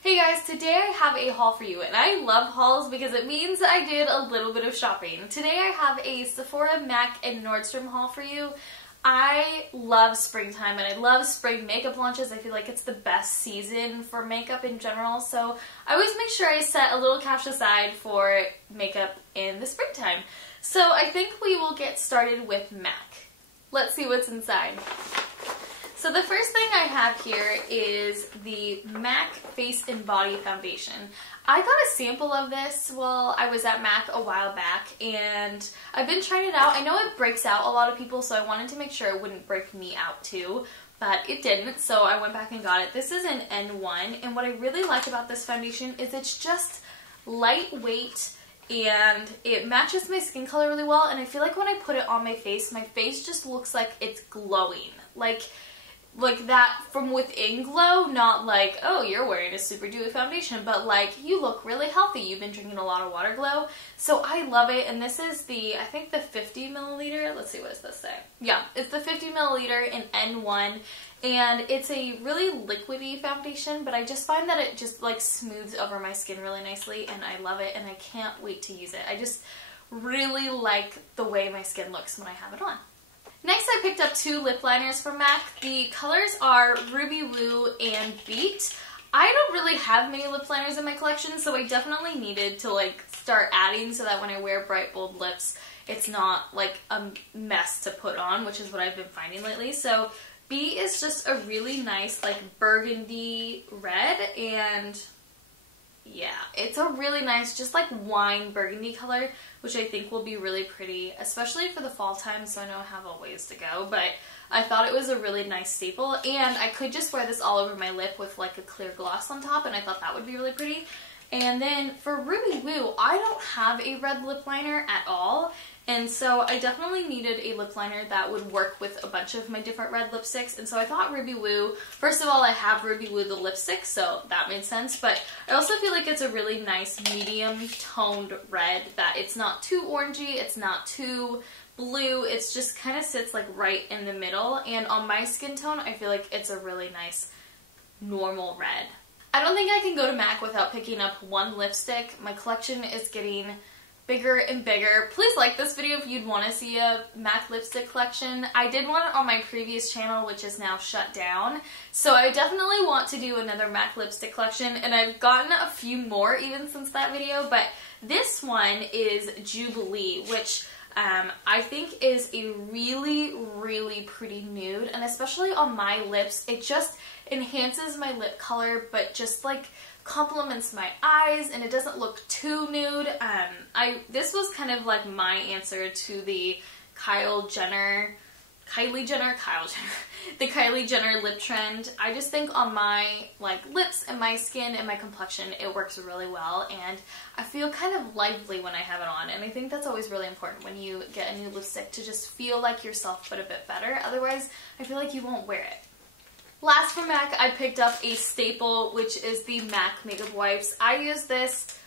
Hey guys, today I have a haul for you, and I love hauls because it means I did a little bit of shopping. Today I have a Sephora, MAC, and Nordstrom haul for you. I love springtime and I love spring makeup launches. I feel like it's the best season for makeup in general, so I always make sure I set a little cash aside for makeup in the springtime. So I think we will get started with MAC. Let's see what's inside. So the first thing I have here is the MAC Face and Body Foundation. I got a sample of this while I was at MAC a while back, and I've been trying it out. I know it breaks out a lot of people, so I wanted to make sure it wouldn't break me out too, but it didn't, so I went back and got it. This is an N1, and what I really like about this foundation is it's just lightweight, and it matches my skin color really well, and I feel like when I put it on my face just looks like it's glowing. Like that from within glow, not like, oh, you're wearing a super dewy foundation, but like, you look really healthy, you've been drinking a lot of water glow. So I love it, and this is the, I think the 50 milliliter, let's see, what does this say? Yeah, it's the 50 milliliter in N1, and it's a really liquidy foundation, but I just find that it just like smooths over my skin really nicely, and I love it, and I can't wait to use it. I just really like the way my skin looks when I have it on. Next, I picked up two lip liners from MAC. The colors are Ruby Woo and Beet. I don't really have many lip liners in my collection, so I definitely needed to like start adding so that when I wear bright, bold lips, it's not like a mess to put on, which is what I've been finding lately. So Beet is just a really nice like burgundy red, and yeah, it's a really nice, just like wine burgundy color, which I think will be really pretty, especially for the fall time, so I know I have a ways to go, but I thought it was a really nice staple, and I could just wear this all over my lip with like a clear gloss on top, and I thought that would be really pretty. And then for Ruby Woo, I don't have a red lip liner at all, and so I definitely needed a lip liner that would work with a bunch of my different red lipsticks, and so I thought Ruby Woo, first of all, I have Ruby Woo the lipstick, so that made sense, but I also feel like it's a really nice medium toned red, that it's not too orangey, it's not too blue, it's just kind of sits like right in the middle, and on my skin tone, I feel like it's a really nice normal red. I don't think I can go to MAC without picking up one lipstick. My collection is getting bigger and bigger. Please like this video if you'd want to see a MAC lipstick collection. I did one on my previous channel, which is now shut down, so I definitely want to do another MAC lipstick collection, and I've gotten a few more even since that video, but this one is Jubilee, which I think is a really, really pretty nude, and especially on my lips, it just enhances my lip color, but just like complements my eyes, and it doesn't look too nude. This was kind of like my answer to the Kylie Jenner lip trend. I just think on my like lips and my skin and my complexion, it works really well, and I feel kind of lively when I have it on, and I think that's always really important when you get a new lipstick, to just feel like yourself but a bit better. Otherwise, I feel like you won't wear it. Last from MAC, I picked up a staple, which is the MAC makeup wipes. I use this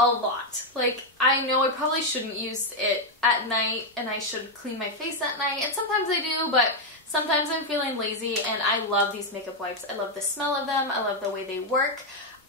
a lot. Like, I know I probably shouldn't use it at night, and I should clean my face at night, and sometimes I do, but sometimes I'm feeling lazy, and I love these makeup wipes. I love the smell of them. I love the way they work.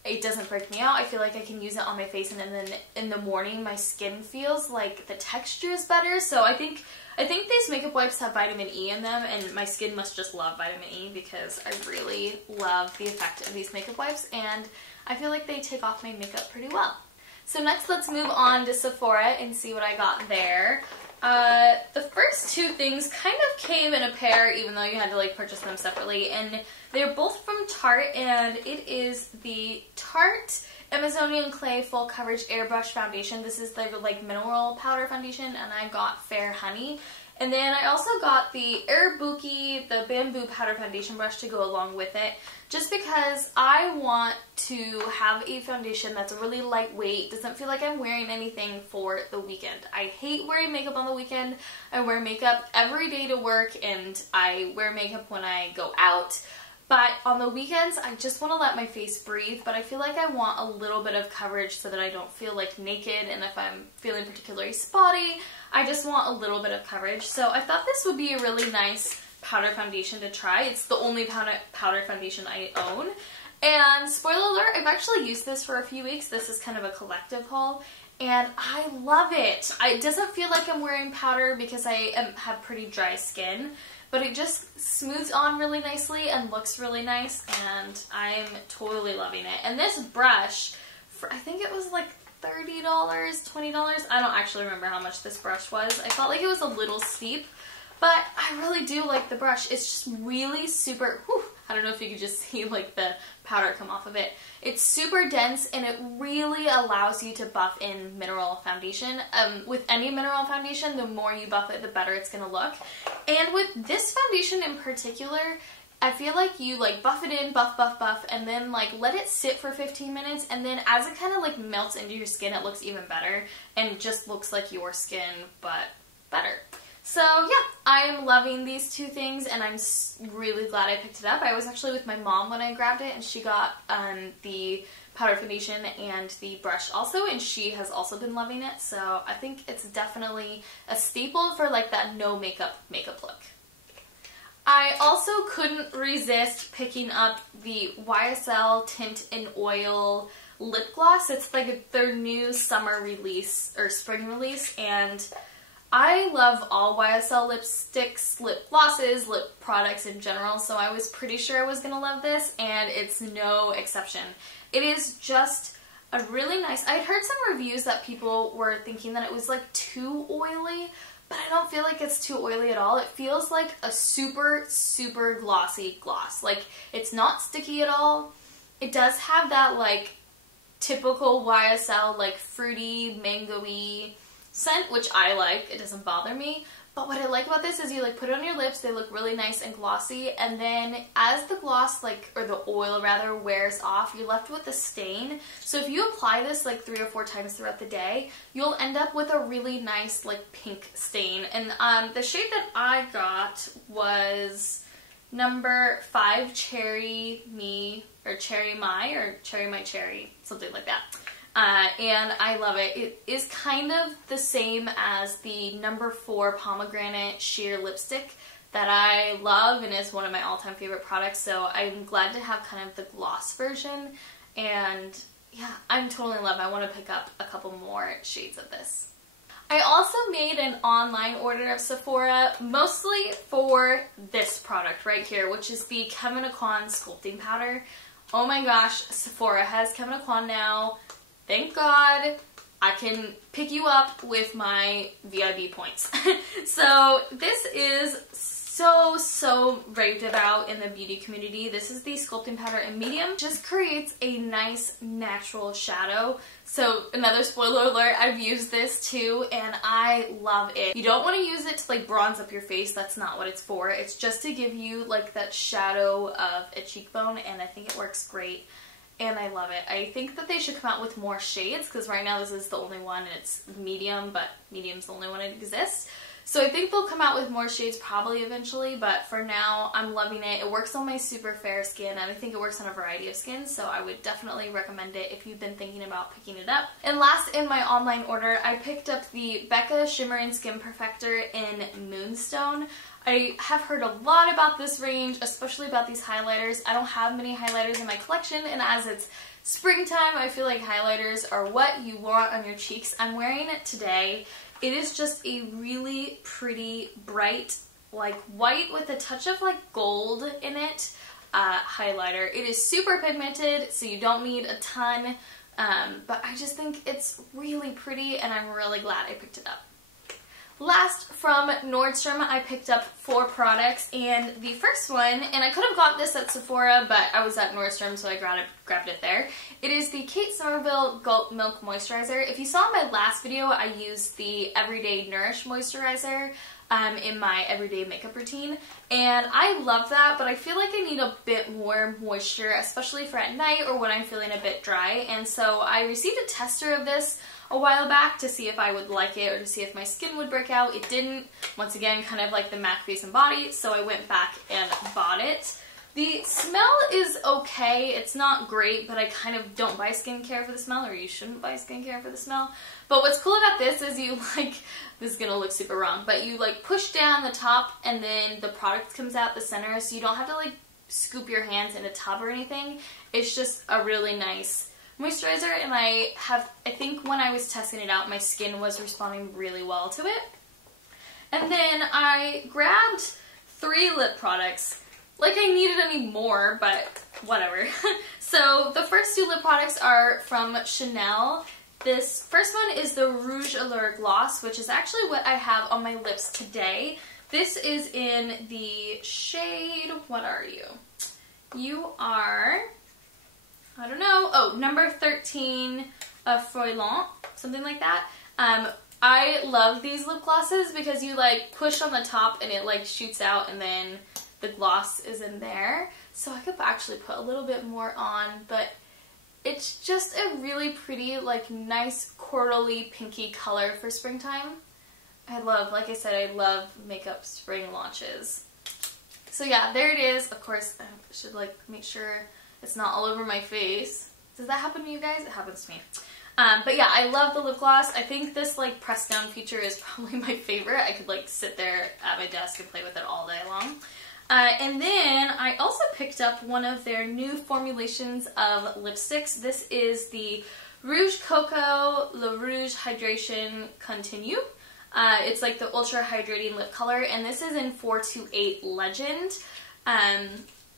It doesn't break me out. I feel like I can use it on my face, and then in the morning my skin feels like the texture is better. So I think these makeup wipes have vitamin E in them, and my skin must just love vitamin E because I really love the effect of these makeup wipes, and I feel like they take off my makeup pretty well. So next, let's move on to Sephora and see what I got there. The first two things kind of came in a pair, even though you had to like purchase them separately, and they're both from Tarte, and it is the Tarte Amazonian Clay Full Coverage Airbrush Foundation. This is the like mineral powder foundation, and I got Fair Honey. And then I also got the Airbuki, the bamboo powder foundation brush to go along with it, just because I want to have a foundation that's really lightweight, doesn't feel like I'm wearing anything for the weekend. I hate wearing makeup on the weekend. I wear makeup every day to work, and I wear makeup when I go out. But on the weekends, I just want to let my face breathe, but I feel like I want a little bit of coverage so that I don't feel like naked, and if I'm feeling particularly spotty, I just want a little bit of coverage. So I thought this would be a really nice powder foundation to try. It's the only powder foundation I own, And spoiler alert, I've actually used this for a few weeks. This is kind of a collective haul, and I love it. It doesn't feel like I'm wearing powder because I have pretty dry skin, but it just smooths on really nicely and looks really nice, and I'm totally loving it. And this brush, I think it was like $30, $20. I don't actually remember how much this brush was. I felt like it was a little steep, but I really do like the brush. It's just really super, whew, I don't know if you could just see like the powder come off of it. It's super dense, and it really allows you to buff in mineral foundation. With any mineral foundation, the more you buff it, the better it's going to look. And with this foundation in particular, I feel like you like buff it in, buff, and then like let it sit for 15 minutes, and then as it kind of like melts into your skin, it looks even better and just looks like your skin, but better. So yeah, I'm loving these two things, and I'm really glad I picked it up. I was actually with my mom when I grabbed it, and she got the powder foundation and the brush also, and she has also been loving it. So I think it's definitely a staple for like that no makeup look. I also couldn't resist picking up the YSL Tint-In-Oil lip gloss. It's like their new summer release or spring release, and I love all YSL lipsticks, lip glosses, lip products in general, so I was pretty sure I was going to love this, and it's no exception. It is just a really nice, I'd heard some reviews that people were thinking that it was like too oily, but I don't feel like it's too oily at all. It feels like a super, super glossy gloss. Like, it's not sticky at all. It does have that like typical YSL like fruity, mango-y scent, which I like. It doesn't bother me. But what I like about this is you like put it on your lips, they look really nice and glossy, and then as the gloss like, or the oil rather, wears off, you're left with a stain. So if you apply this like 3 or 4 times throughout the day, you'll end up with a really nice like pink stain. And the shade that I got was number 5 Cherry Me, or Cherry My, or Cherry My Cherry, something like that. And I love it. It is kind of the same as the number 4 Pomegranate Sheer Lipstick that I love and is one of my all-time favorite products, so I'm glad to have kind of the gloss version, and yeah, I'm totally in love. I want to pick up a couple more shades of this. I also made an online order of Sephora, mostly for this product right here, which is the Kevyn Aucoin Sculpting Powder. Oh my gosh, Sephora has Kevyn Aucoin now. Thank God. I can pick you up with my VIB points. So this is so raved about in the beauty community. This is the sculpting powder in medium. Just creates a nice natural shadow. So another spoiler alert, I've used this too and I love it. You don't want to use it to like bronze up your face. That's not what it's for. It's just to give you like that shadow of a cheekbone, and I think it works great. And I love it. I think that they should come out with more shades, because right now this is the only one and it's medium, but medium's the only one that exists. So I think they'll come out with more shades probably eventually, but for now I'm loving it. It works on my super fair skin, and I think it works on a variety of skins, so I would definitely recommend it if you've been thinking about picking it up. And last in my online order, I picked up the Becca Shimmer and Skin Perfector in Moonstone. I have heard a lot about this range, especially about these highlighters. I don't have many highlighters in my collection, and as it's springtime, I feel like highlighters are what you want on your cheeks. I'm wearing it today. It is just a really pretty, bright, like white with a touch of like gold in it highlighter. It is super pigmented, so you don't need a ton, but I just think it's really pretty, and I'm really glad I picked it up. Last, from Nordstrom, I picked up 4 products, and the first one, and I could have got this at Sephora, but I was at Nordstrom, so I grabbed it there. It is the Kate Somerville Gulp Milk Moisturizer. If you saw my last video, I used the Everyday Nourish Moisturizer in my everyday makeup routine, and I love that, but I feel like I need a bit more moisture, especially for at night or when I'm feeling a bit dry, and so I received a tester of this a while back to see if I would like it or to see if my skin would break out. It didn't. Once again, kind of like the MAC face and body, so I went back and bought it. The smell is okay. It's not great, but I kind of don't buy skincare for the smell, or you shouldn't buy skincare for the smell. But what's cool about this is you like, this is gonna look super wrong, but you like push down the top and then the product comes out the center, so you don't have to like scoop your hands in a tub or anything. It's just a really nice moisturizer, and I think when I was testing it out, my skin was responding really well to it. And then I grabbed 3 lip products. Like I needed any more, but whatever. So the first 2 lip products are from Chanel. This first one is the Rouge Allure Gloss, which is actually what I have on my lips today. This is in the shade, what are you? You are, I don't know, oh, number 13 Froilant, something like that. I love these lip glosses because you like push on the top and it like shoots out and then the gloss is in there. So I could actually put a little bit more on, but it's just a really pretty, like, nice corally pinky color for springtime. I love, like I said, I love makeup spring launches. So yeah, there it is. Of course, I should like make sure it's not all over my face. Does that happen to you guys? It happens to me. But yeah, I love the lip gloss. I think this like press down feature is probably my favorite. I could like sit there at my desk and play with it all day long. And then I also picked up one of their new formulations of lipsticks. This is the Rouge Coco Le Rouge Hydration Continue. It's like the ultra hydrating lip color, and this is in 428 Legend.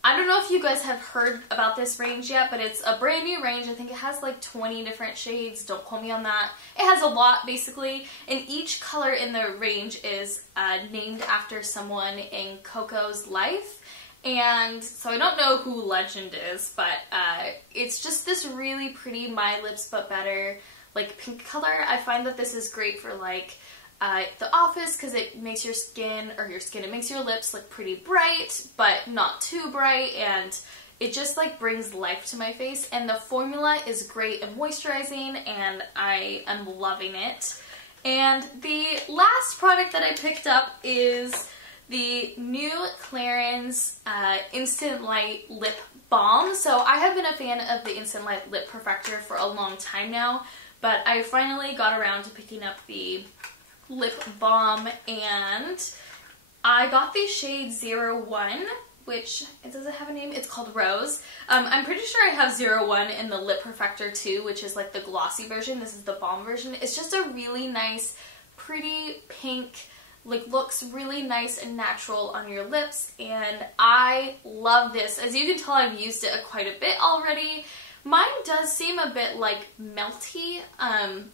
I don't know if you guys have heard about this range yet, but it's a brand new range. I think it has like 20 different shades. Don't quote me on that. It has a lot, basically, and each color in the range is named after someone in Coco's life. And so I don't know who Legend is, but it's just this really pretty My Lips But Better like pink color. I find that this is great for like the office because it makes your skin, it makes your lips look pretty bright, but not too bright, and it just like brings life to my face. And the formula is great and moisturizing, and I am loving it. And the last product that I picked up is the new Claris Instant Light Lip Balm. So I have been a fan of the Instant Light Lip Perfector for a long time now, but I finally got around to picking up the lip balm, and I got the shade 01, which, does it have a name? It's called Rose. I'm pretty sure I have 01 in the Lip Perfector too, which is like the glossy version. This is the balm version. It's just a really nice, pretty pink, like looks really nice and natural on your lips, and I love this. As you can tell, I've used it quite a bit already. Mine does seem a bit like melty,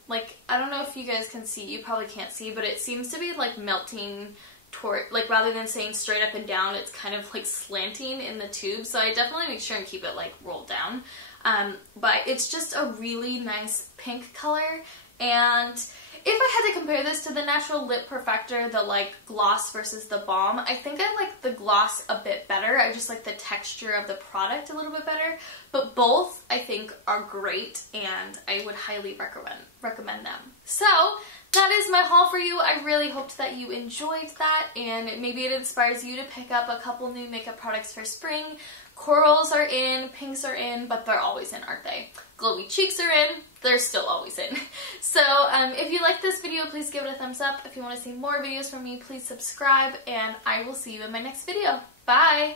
like I don't know if you guys can see, you probably can't see, but it seems to be like melting toward, like rather than saying straight up and down, it's kind of like slanting in the tube, so I definitely make sure and keep it like rolled down. But it's just a really nice pink color, and if I had to compare this to the natural lip perfector, the like gloss versus the balm, I think I like the gloss a bit better. I just like the texture of the product a little bit better. But both I think are great, and I would highly recommend them. So that is my haul for you. I really hoped that you enjoyed that, and maybe it inspires you to pick up a couple new makeup products for spring. Corals are in, pinks are in, but they're always in, aren't they? Glowy cheeks are in, they're still always in. So if you like this video, please give it a thumbs up. If you want to see more videos from me, please subscribe, and I will see you in my next video. Bye!